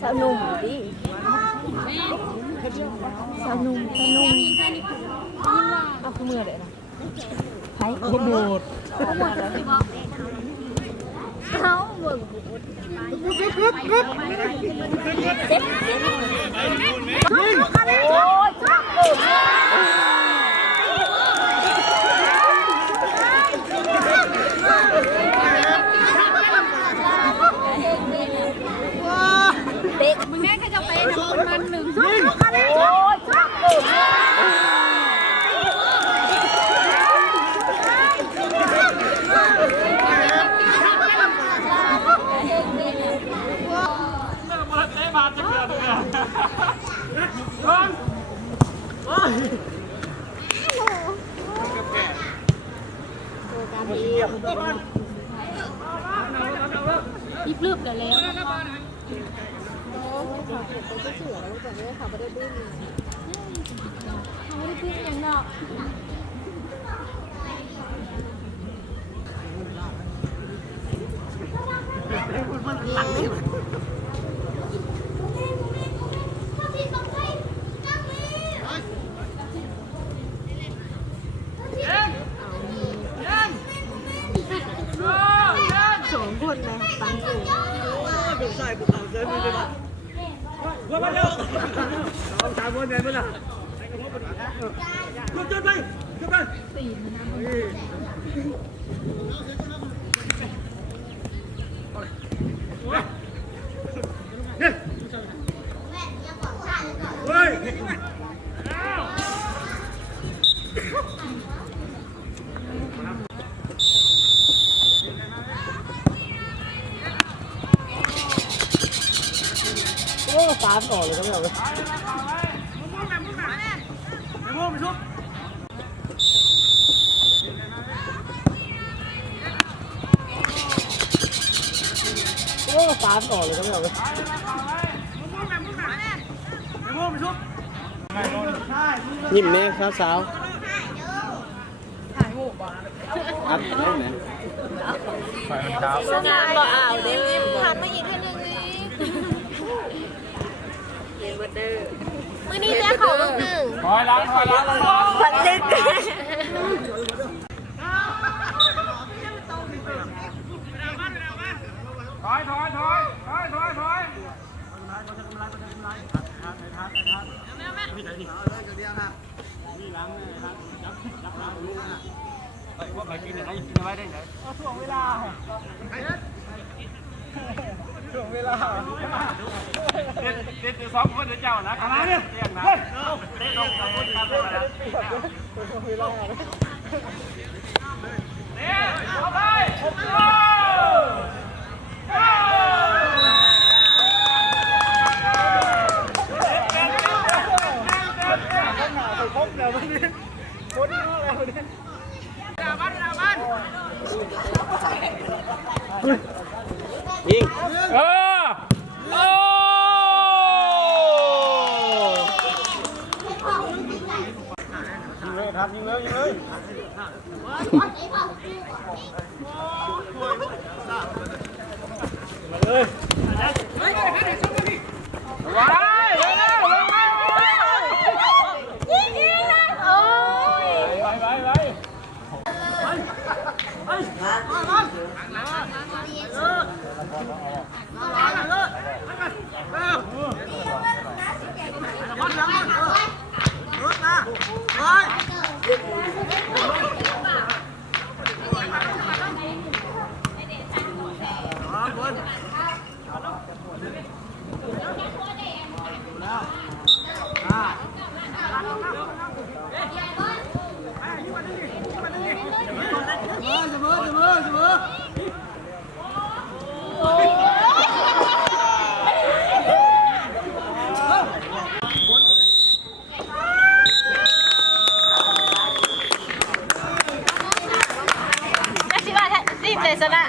สาวนุ่มดิสาวนุ่มเอาขึ้นมือเลยนะไผ่โดดเขาเบิ่งเจ็บโอ้ยเตะมึงแม่ก็จะไปนะคนมันหนึ่งโอ้ยยิบลืบเลยแล้วเขาไม่ได้ดื้ออย่างเนาะว่ามาเร็วเอาตามบนไหนบ้างล่ะขึ้นจนไปขึ้นไปสี่เนี่ยเฮ้ยตามต่อเลยก็ไม่เอาเลยโอ้ตามต่อเลยก็ไม่เอาเลยยิ้มแม่ครับสาวถ่ายรูปอ่ะอัดได้ไหมงานบ่อ่าวเด้ผ่านมาอีกทีนึงนี่มือนี้แจ้เขาลูกหนึ่งถอยล้างพันลึกว่าไปกินอะไรกินไว้ได้ไหนช่วงเวลาเด็ดสองคนเจ้านะอะไรเนี่ยเตียงนะเด็ดลงกับคนกันเลยนะเวลาเนี่ยเอาไปยิงครับยิงเลยว้าย ใจชนะ